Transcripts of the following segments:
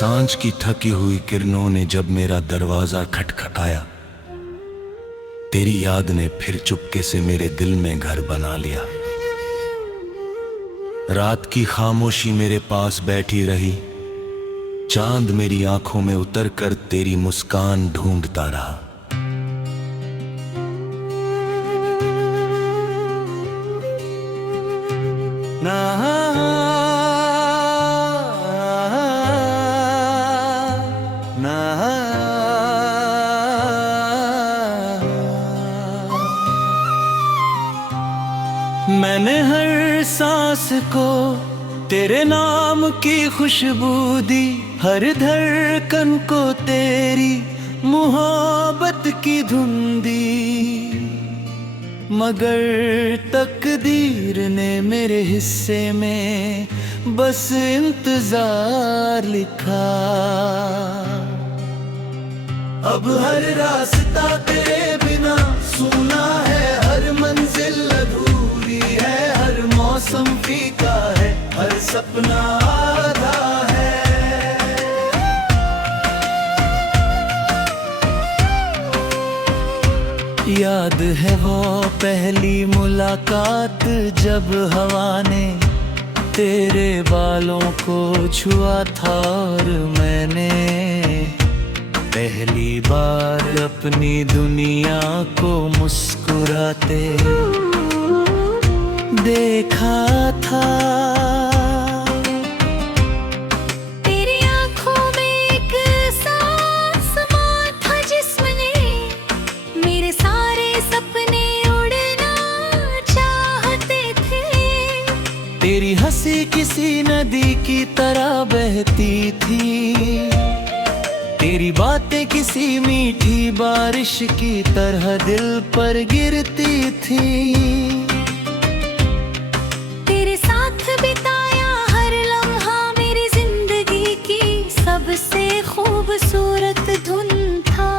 सांझ की थकी हुई किरणों ने जब मेरा दरवाजा खटखटाया, तेरी याद ने फिर चुपके से मेरे दिल में घर बना लिया। रात की खामोशी मेरे पास बैठी रही, चांद मेरी आंखों में उतरकर तेरी मुस्कान ढूंढता रहा। मैंने हर सांस को तेरे नाम की खुशबू दी, हर धड़कन को तेरी मोहब्बत की धुन दी। मगर तकदीर ने मेरे हिस्से में बस इंतजार लिखा। अब हर रास्ता तेरे बिना सूना है, हर मंजिल अधूरी है, हर मौसम फीका है, हर सपना आधा है। याद है वो पहली मुलाकात जब हवा ने तेरे बालों को छुआ था, और मैंने पहली बार अपनी दुनिया को मुस्कुराते देखा था। तेरी आंखों में एक आसमां था जिसमें मेरे सारे सपने उड़ना चाहते थे। तेरी हंसी किसी नदी की तरह बहती थी, तेरी बातें किसी मीठी बारिश की तरह दिल पर गिरती थी। तेरे साथ बिताया हर लम्हा मेरी जिंदगी की सबसे खूबसूरत धुन था।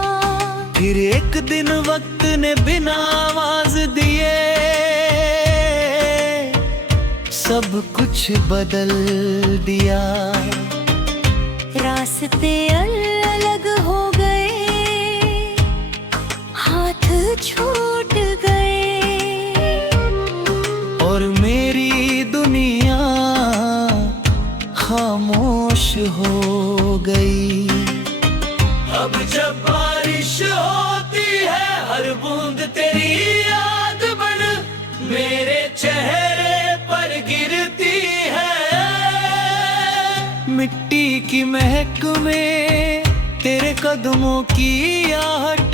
फिर एक दिन वक्त ने बिना आवाज दिए सब कुछ बदल दिया। रास्ते अलग हो गए, हाथ छूट गए, और मेरी दुनिया खामोश हो गई। अब जब बारिश होती है, हर बूंद तेरी याद बन मेरे चेहरे पर गिरती है। मिट्टी की महक में तेरे कदमों की आहट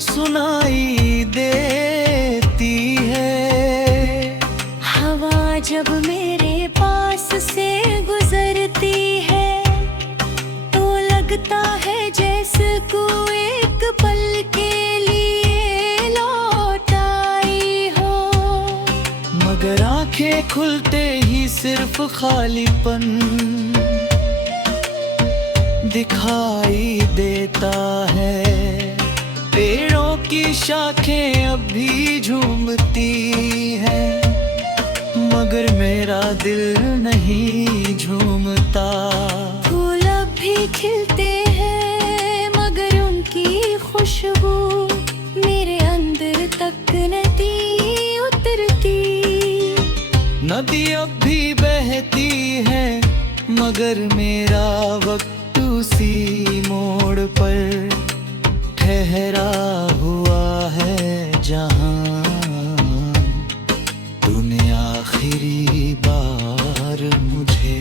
सुनाई देती है। हवा जब मेरे पास से गुजरती है तो लगता है जैसे कोई एक पल के लिए लौट आई हो। मगर आंखें खुलते ही सिर्फ खालीपन दिखाई देता है। पेड़ों की शाखें अब भी झूमती हैं, मगर मेरा दिल नहीं झूमता। फूल अब भी खिलते हैं मगर उनकी खुशबू मेरे अंदर तक नहीं उतरती। नदी अब भी बहती है मगर मेरा वक्त उसी मोड़ पर ठहरा हुआ है, जहां तूने आखिरी बार मुझे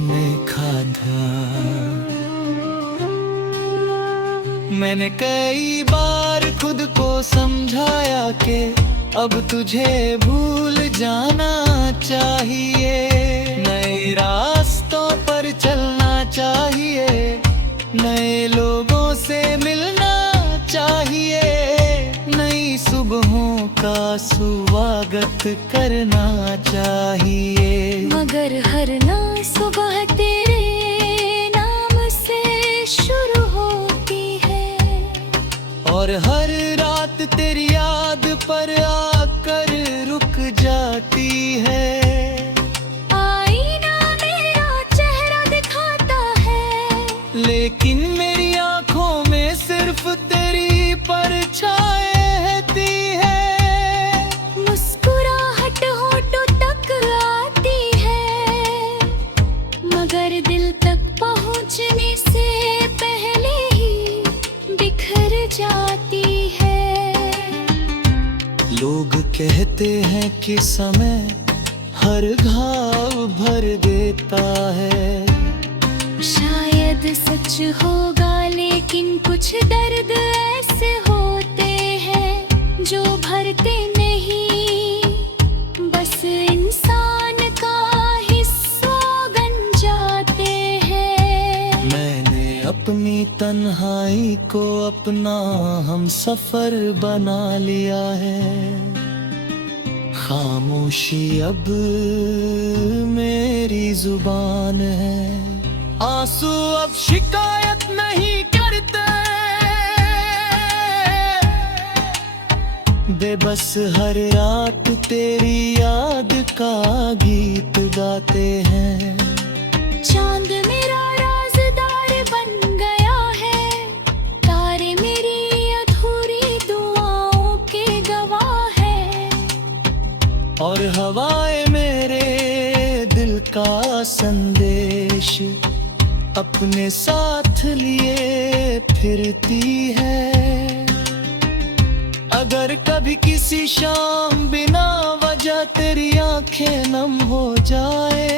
देखा था। मैंने कई बार खुद को समझाया कि अब तुझे भूल जाना चाहिए, नए रास्तों पर चलना चाहिए, नए लोगों से मिलना चाहिए, नई सुबहों का स्वागत करना चाहिए। मगर हर नई सुबह तेरे नाम से शुरू होती है, और हर रात तेरी याद पर आकर रुक जाती है। आईना मेरा चेहरा कहते हैं कि समय हर घाव भर देता है। शायद सच होगा, लेकिन कुछ दर्द ऐसे होते हैं जो भरते नहीं, बस इंसान का हिस्सा बन जाते हैं। मैंने अपनी तन्हाई को अपना हम सफर बना लिया है। खामोशी अब मेरी जुबान है। आंसू अब शिकायत नहीं करते, बेबस हर रात तेरी याद का गीत गाते हैं। चांद मेरा राज़दार बन गया है, तारे मेरी अधूरी दुआओं के गवाह है, और हवाएं मेरे दिल का संदेश अपने साथ लिए फिरती है। अगर कभी किसी शाम बिना वजह तेरी आंखें नम हो जाए,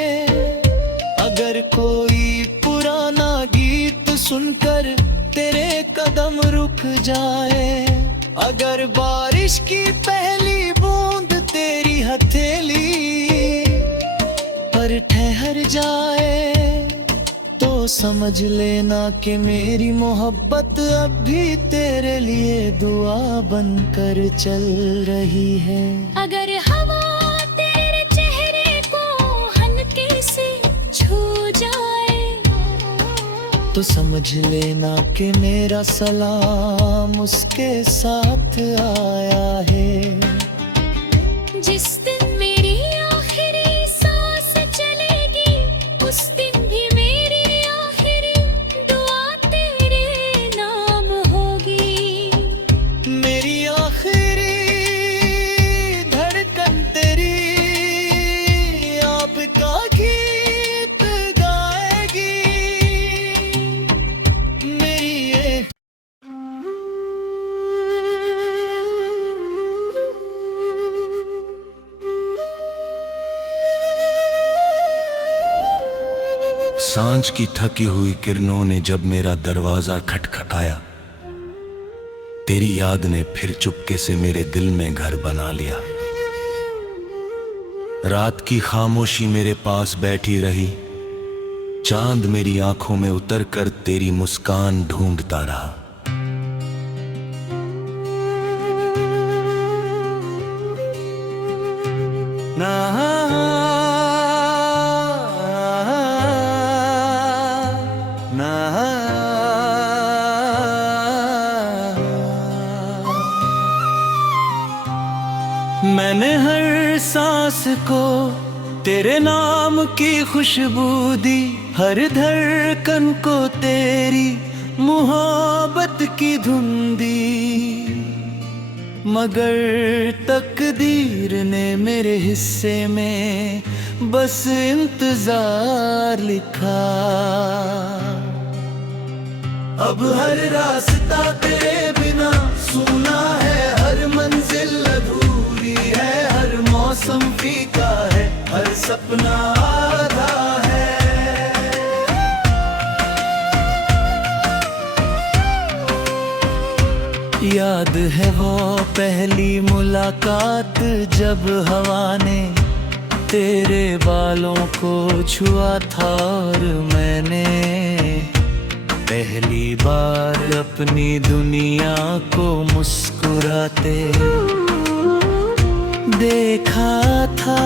अगर कोई पुराना गीत सुनकर तेरे कदम रुक जाए, अगर बारिश की पहली बूंद तेरी हथेली पर ठहर जाए, तो समझ लेना कि मेरी मोहब्बत अब भी तेरे लिए दुआ बनकर चल रही है। अगर हवा तेरे चेहरे को हल्के से छू जाए, तो समझ लेना कि मेरा सलाम उसके साथ आया है। जिस दिन मेरी आखिरी सांस चलेगी, उस दिन भी मेरी आखिरी दुआ तेरे नाम होगी। मेरी आखिरी धड़कन तेरी आपका गीत गाएगी। मेरी ये सांझ की थकी हुई किरणों ने जब मेरा दरवाजा खटखटाया, तेरी याद ने फिर चुपके से मेरे दिल में घर बना लिया। रात की खामोशी मेरे पास बैठी रही, चांद मेरी आंखों में उतरकर तेरी मुस्कान ढूंढता रहा। मैंने हर सांस को तेरे नाम की खुशबू दी, हर धड़कन को तेरी मोहब्बत की धुन दी, मगर तकदीर ने मेरे हिस्से में बस इंतजार लिखा। अब हर रास्ता तेरे बिना सूना है, हर मंजिल अधूरी है, हर मौसम फीका है, हर सपना आधा है। याद है वो पहली मुलाकात जब हवा ने तेरे बालों को छुआ था, और मैंने पहली बार अपनी दुनिया को मुस्कुराते देखा था।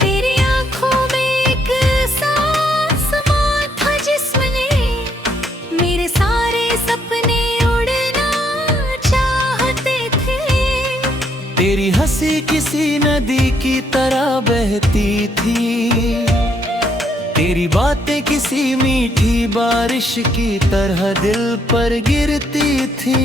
तेरी आंखों में एक सांस था जिसने मेरे सारे सपने उड़ना चाहते थे। तेरी हंसी किसी नदी की तरह बहती थी, तेरी बातें किसी मीठी बारिश की तरह दिल पर गिरती थी।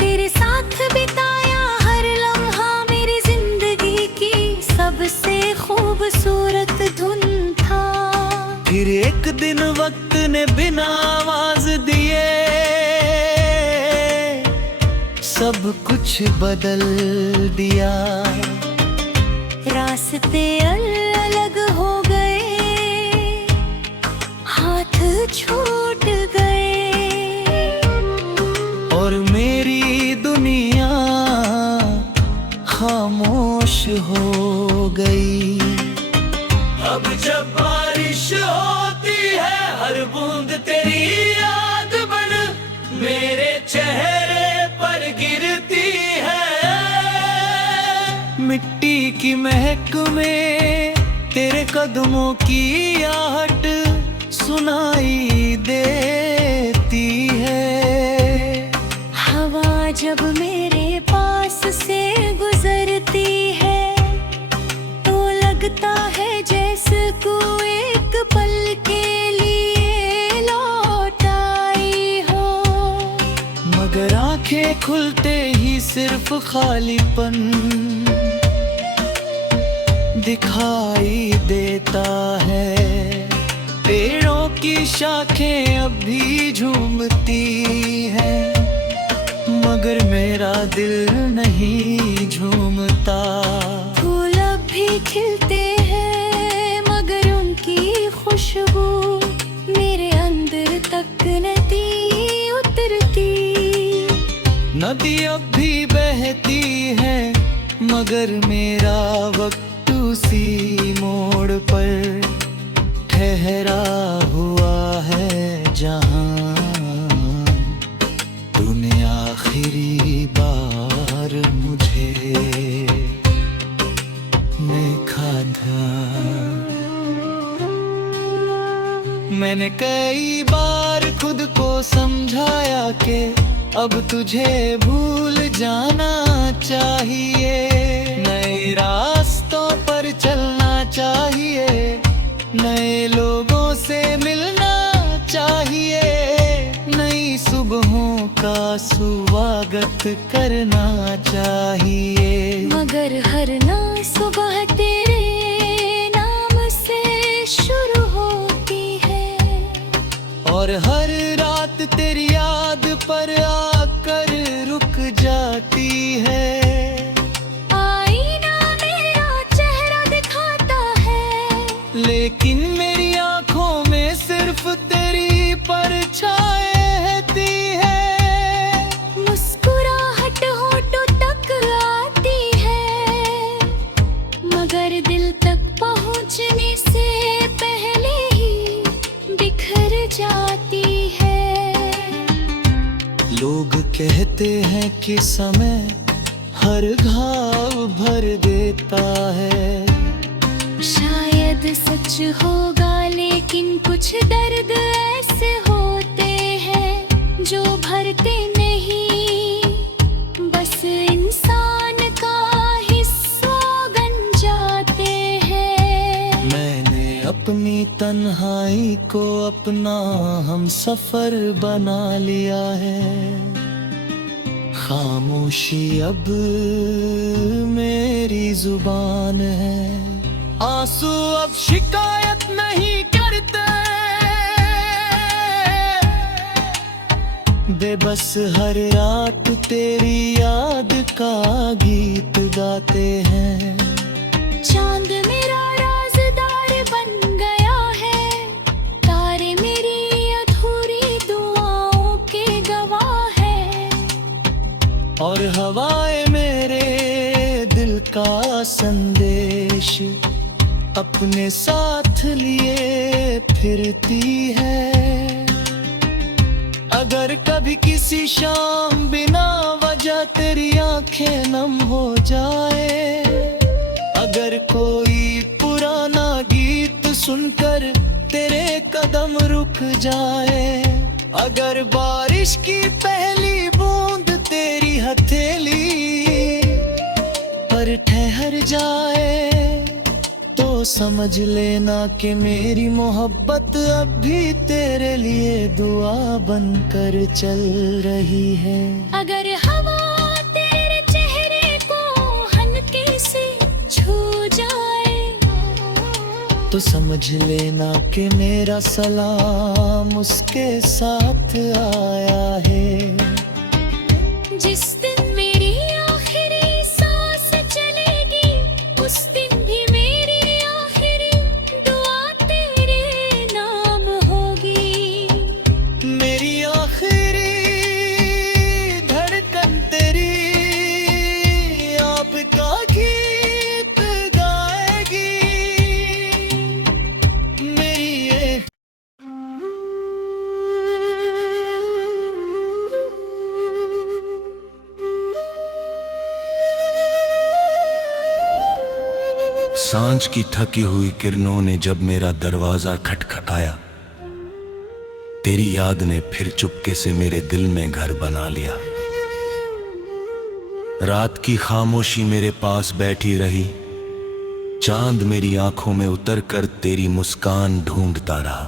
तेरे साथ बिताया हर लम्हा मेरी जिंदगी की सबसे खूबसूरत धुन था। फिर एक दिन वक्त ने बिना आवाज दिए सब कुछ बदल दिया। रास्ते अलग हो गए, हाथ छूट गए, और मेरी दुनिया खामोश हो गई। अब जब बारिश होती है, हर बूंद तेरी याद बन मेरे चेहरे पर गिरती है। मिट्टी की महक में तेरे कदमों की आहट सुनाई देती है। हवा जब मेरे पास से गुजरती है, तो लगता है जैसे कोई एक पल के लिए लौट आई हो। मगर आंखें खुलते ही सिर्फ खालीपन दिखाई देता है। पेड़ों की शाखें अब भी झूमती हैं, मगर मेरा दिल नहीं झूमता। फूल अब भी खिलते हैं, मगर उनकी खुशबू मेरे अंदर तक नहीं उतरती। नदी अब भी बहती है, मगर मेरा वक्त उसी मोड़ पर ठहरा हुआ है, जहां तूने आखिरी बार मुझे देखा था। मैंने कई बार खुद को समझाया कि अब तुझे भूल जाना चाहिए। नए रास्तों पर चलना चाहिए, नए लोगों से मिलना चाहिए, नई सुबहों का स्वागत करना चाहिए। मगर हर नई सुबह तेरे नाम से शुरू होती है, और हर रात तेरी याद पर आकर रुक जाती है। आईना मेरा चेहरा दिखाता है, लेकिन मेरी आंखों में सिर्फ तेरी परछाई है। मुस्कुराहट होठों तक आती है, मगर दिल तक पहुंचने से पहले ही बिखर जाती है। लोग कहते हैं कि समय हर घाव भर देता है। शायद सच होगा, लेकिन कुछ दर्द ऐसे होते हैं जो भरते नहीं, बस इंसान का हिस्सा बन जाते हैं। मैंने अपनी तन्हाई को अपना हम सफर बना लिया है। खामोशी अब मेरी जुबान है, आंसू अब शिकायत नहीं करते। बेबस हर रात तेरी याद का गीत गाते हैं। चांद मेरा राज़दार बन गया है, तारे मेरी अधूरी दुआओं के गवाह है, और हवाएं मेरे दिल का संदेश अपने साथ लिए फिरती है। अगर कभी किसी शाम बिना वजह तेरी आंखें नम हो जाए, अगर कोई पुराना गीत सुनकर तेरे कदम रुक जाए, अगर बारिश की पहली बूंद तेरी हथेली पर ठहर जाए, तो समझ लेना कि मेरी मोहब्बत अब भी तेरे लिए दुआ बनकर चल रही है। अगर हवा तेरे चेहरे को हल्के से छू जाए, तो समझ लेना कि मेरा सलाम उसके साथ आया है। जिस दिन सांझ की थकी हुई किरणों ने जब मेरा दरवाजा खटखटाया, तेरी याद ने फिर चुपके से मेरे दिल में घर बना लिया। रात की खामोशी मेरे पास बैठी रही, चांद मेरी आंखों में उतरकर तेरी मुस्कान ढूंढता रहा।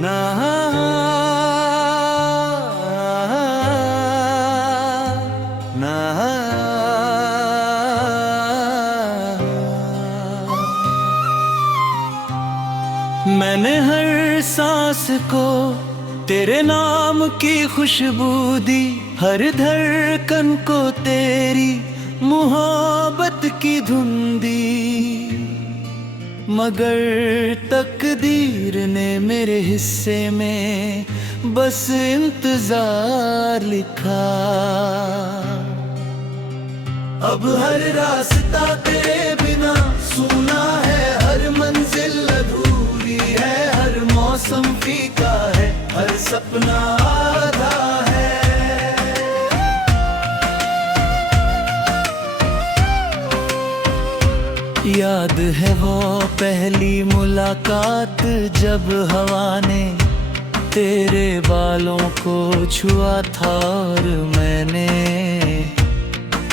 ना मैंने हर सांस को तेरे नाम की खुशबू दी, हर धड़कन को तेरी मोहब्बत की धुन दी। मगर तकदीर ने मेरे हिस्से में बस इंतजार लिखा। अब हर रास्ता तेरे बिना सूना है, हर मंजिल अधूरी है, हर मौसम फीका है, हर सपना आधा है। याद है वो पहली मुलाकात जब हवा ने तेरे बालों को छुआ था, और मैंने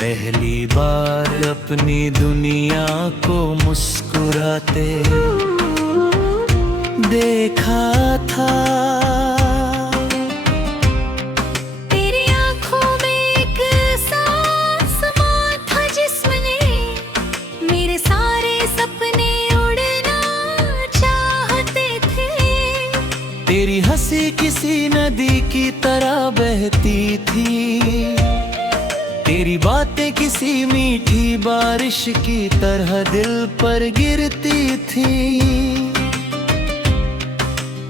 पहली बार अपनी दुनिया को मुस्कुराते देखा था। तेरी आंखों में एक सांस समा था जिसने मेरे सारे सपने उड़ना चाहते थे। तेरी हंसी किसी नदी की तरह बहती थी, तेरी बातें किसी मीठी बारिश की तरह दिल पर गिरती थी।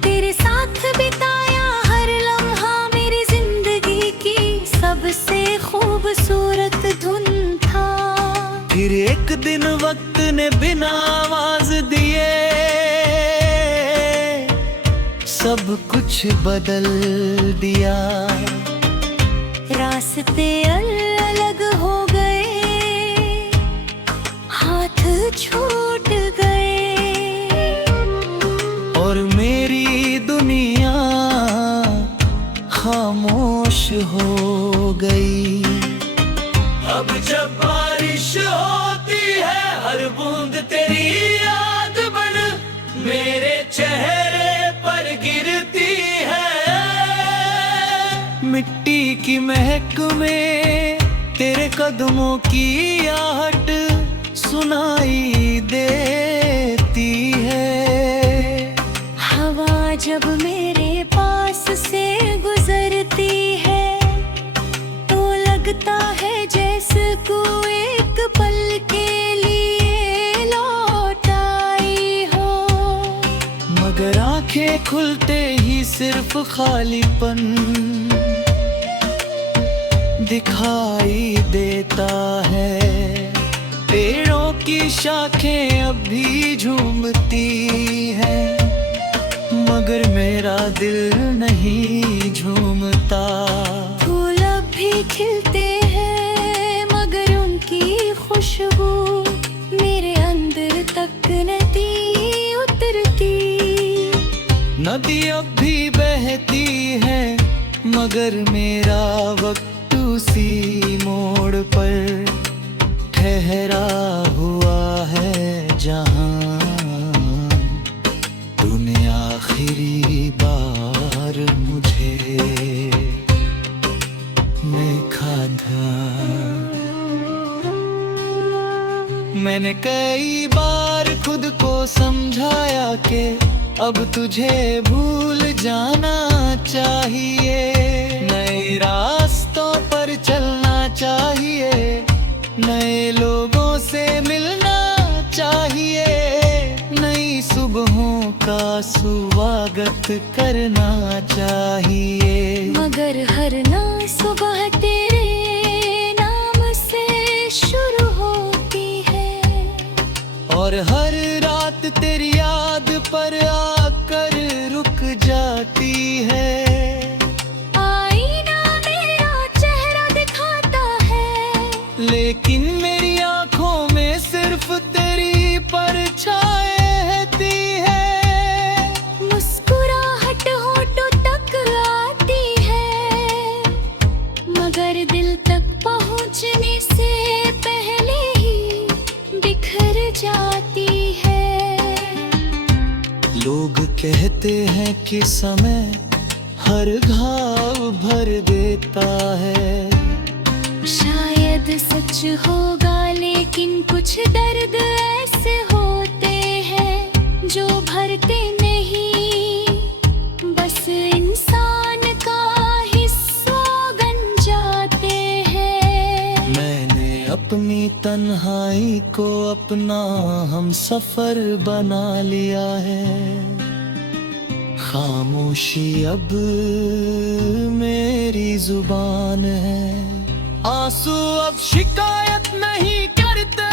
तेरे साथ बिताया हर लम्हा मेरी जिंदगी की सबसे खूबसूरत धुन था। फिर एक दिन वक्त ने बिना आवाज दिए सब कुछ बदल दिया। रास्ते अलग हो गए, हाथ छूट गए, और मेरी दुनिया खामोश हो गई। अब जब बारिश होती है हर बूंद तेरी याद बन मेरे चेहरे पर गिरती है। मिट्टी की महक में तेरे कदमों की आहट सुनाई देती है। हवा जब मेरे पास से गुजरती है तो लगता है जैसे कोई एक पल के लिए लौट आई हो। मगर आंखें खुलते ही सिर्फ खालीपन दिखाई देता है। पेड़ों की शाखें अब भी झूमती हैं, मगर मेरा दिल नहीं झूमता। फूल अब भी खिलते हैं मगर उनकी खुशबू मेरे अंदर तक नहीं उतरती। नदी अब भी बहती है मगर मेरा वक्त उसी मोड़ पर ठहरा हुआ है, जहां तूने आखिरी बार मुझे देखा था। मैंने कई बार खुद को समझाया कि अब तुझे भूल जाना चाहिए, नए रास्तों पर चलना चाहिए, नए लोगों से मिलना चाहिए, नई सुबहों का स्वागत करना चाहिए। मगर हर नई सुबह तेरे नाम से शुरू होती है, और हर रात तेरी याद पर आकर रुक जाती है। आईना मेरा चेहरा कहते हैं कि समय हर घाव भर देता है। शायद सच होगा, लेकिन कुछ दर्द ऐसे होते हैं जो भरते नहीं, बस इंसान का हिस्सा बन जाते हैं। मैंने अपनी तन्हाई को अपना हम सफर बना लिया है। खामोशी अब मेरी जुबान है। आंसू अब शिकायत नहीं करते,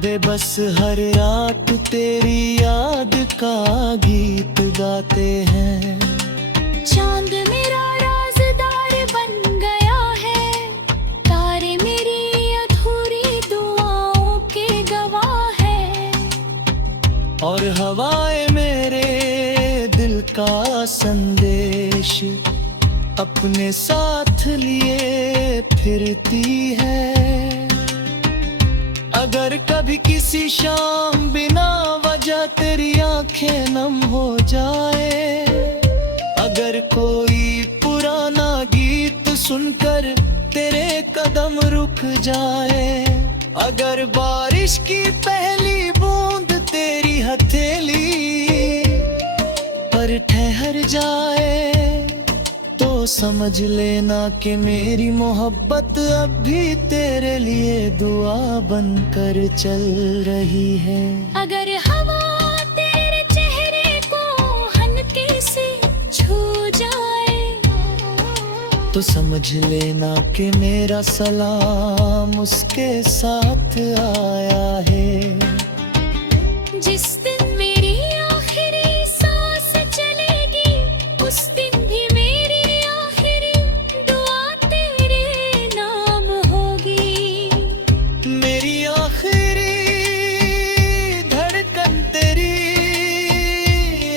बेबस हर रात तेरी याद का गीत गाते हैं। चांद मेरा राज़दार बन गया है, तारे मेरी अधूरी दुआओं के गवाह है, और हवाएं मेरे दिल का संदेश अपने साथ लिए फिरती है। अगर कभी किसी शाम बिना वजह तेरी आंखें नम हो जाए, अगर कोई पुराना गीत सुनकर तेरे कदम रुक जाए, अगर बारिश की पहली बूंद तेरी हथेली पर ठहर जाए, तो समझ लेना कि मेरी मोहब्बत अब भी तेरे लिए दुआ बनकर चल रही है। अगर हवा तेरे चेहरे को हल्के से छू जाए, तो समझ लेना कि मेरा सलाम उसके साथ आया है। जिस दिन मेरी आखिरी सांस चलेगी, उस दिन भी मेरी आखिरी दुआ तेरे नाम होगी। मेरी आखिरी धड़कन तेरी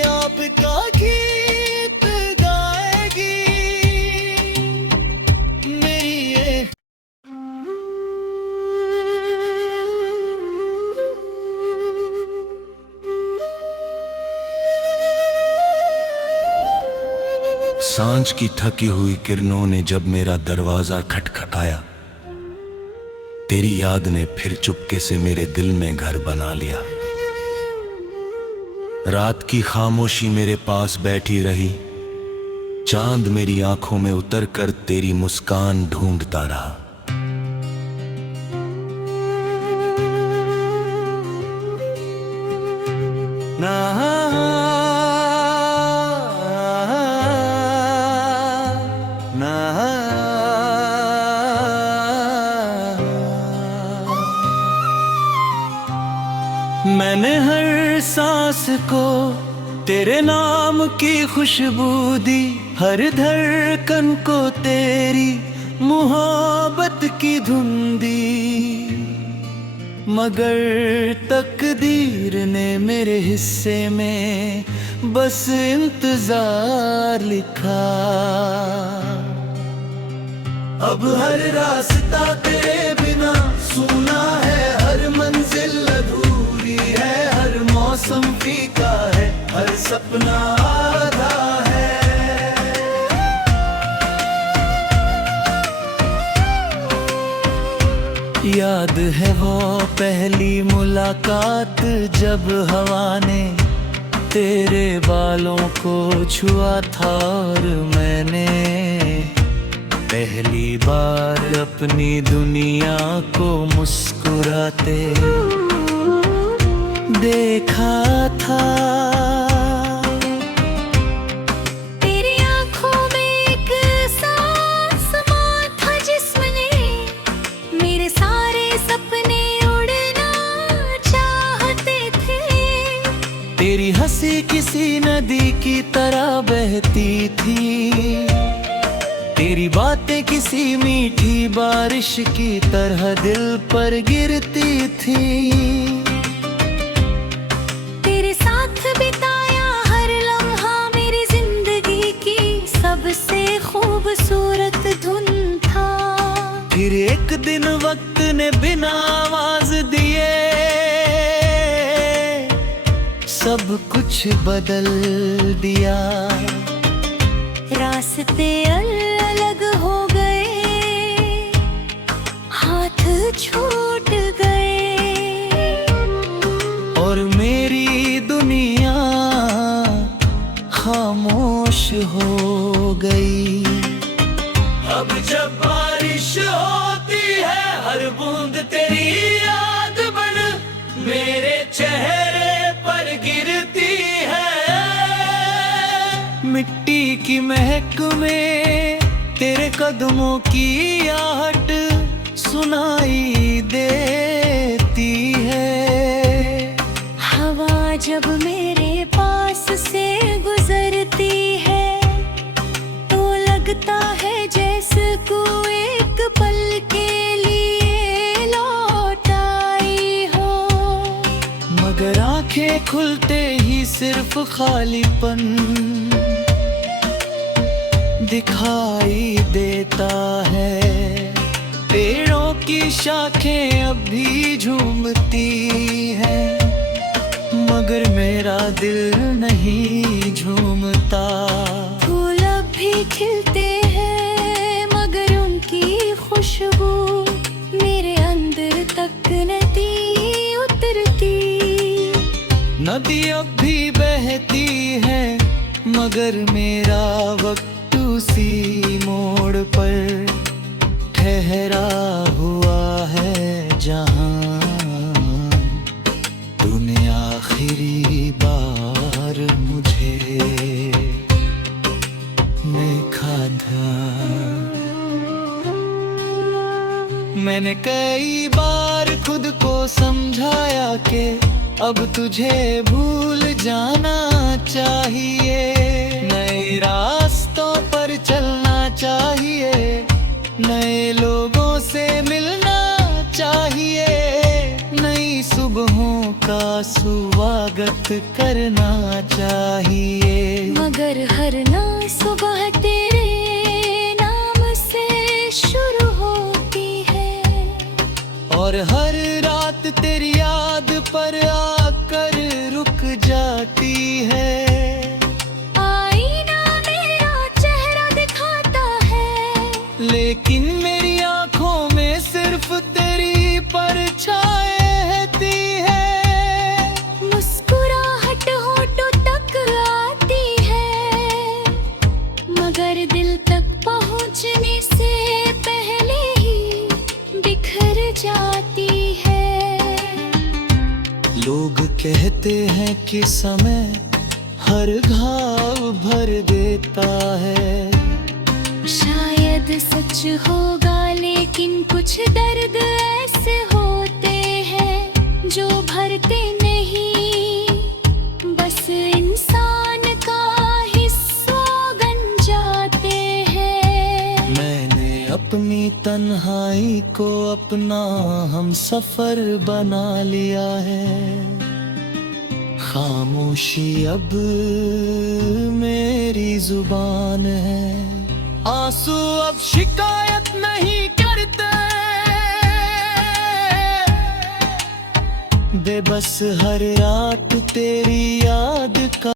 आपका गीत गाएगी। मेरी ये सांझ की थकी हुई किरणों ने जब मेरा दरवाजा खटखटाया, तेरी याद ने फिर चुपके से मेरे दिल में घर बना लिया। रात की खामोशी मेरे पास बैठी रही, चांद मेरी आंखों में उतरकर तेरी मुस्कान ढूंढता रहा। मैंने हर सांस को तेरे नाम की खुशबू दी, हर धड़कन को तेरी मोहब्बत की धुन दी, मगर तकदीर ने मेरे हिस्से में बस इंतजार लिखा। अब हर रास्ता तेरे बिना सूना है, हर मंजिल अधूरी है, हर मौसम फीका है, हर सपना आधा है। याद है वो पहली मुलाकात जब हवा ने तेरे बालों को छुआ था, और मैंने पहली बार अपनी दुनिया को मुस्कुराते देखा था। तेरी आंखों में एक सांस था जिसने मेरे सारे सपने उड़ना चाहते थे। तेरी हंसी किसी नदी की तरह बहती थी, तेरी बातें किसी मीठी बारिश की तरह दिल पर गिरती थी। तेरे साथ बिताया हर लम्हा मेरी जिंदगी की सबसे खूबसूरत धुन था। फिर एक दिन वक्त ने बिना आवाज दिए सब कुछ बदल दिया। रास्ते अलग हो गए, हाथ छूट गए, और मेरी दुनिया खामोश हो गई। अब जब बारिश होती है, हर बूंद तेरी याद बन मेरे चेहरे पर गिरती है। मिट्टी की महक में तेरे कदमों की आहट सुनाई देती है। हवा जब मेरे पास से गुजरती है, तो लगता है जैसे कोई एक पल के लिए लौट आई हो। मगर आंखें खुलते ही सिर्फ खालीपन दिखाई देता है। पेड़ों की शाखें अब भी झूमती हैं, मगर मेरा दिल नहीं झूमता। फूल अब भी खिलते हैं, मगर उनकी खुशबू मेरे अंदर तक नहीं उतरती। नदी अब भी बहती है, मगर मेरा वक्त उसी मोड़ पर ठहरा हुआ है, जहां तूने आखिरी बार मुझे देखा था। मैंने कई बार खुद को समझाया कि अब तुझे भूल जाना चाहिए। नए रास्तों पर चलना चाहिए, नए लोगों से मिलना चाहिए, नई सुबहों का स्वागत करना चाहिए। मगर हर नई सुबह तेरे नाम से शुरू होती है, और हर रात तेरी याद पर आकर रुक जाती है। आईना मेरा चेहरा दिखाता है, लेकिन मेरी आंखों में सिर्फ तेरी परछाई है। मुस्कुराहट होठों तक आती है, मगर दिल तक पहुंचने से पहले ही बिखर जाती है। लोग कहते हैं कि समय हर घाव भर देता है। शायद सच होगा, लेकिन कुछ दर्द ऐसे होते हैं जो भरते नहीं, बस इंसान का हिस्सा बन जाते हैं। मैंने अपनी तन्हाई को अपना हम सफर बना लिया है। खामोशी अब मेरी जुबान है, आंसू अब शिकायत नहीं करते। बेबस हर रात तेरी याद का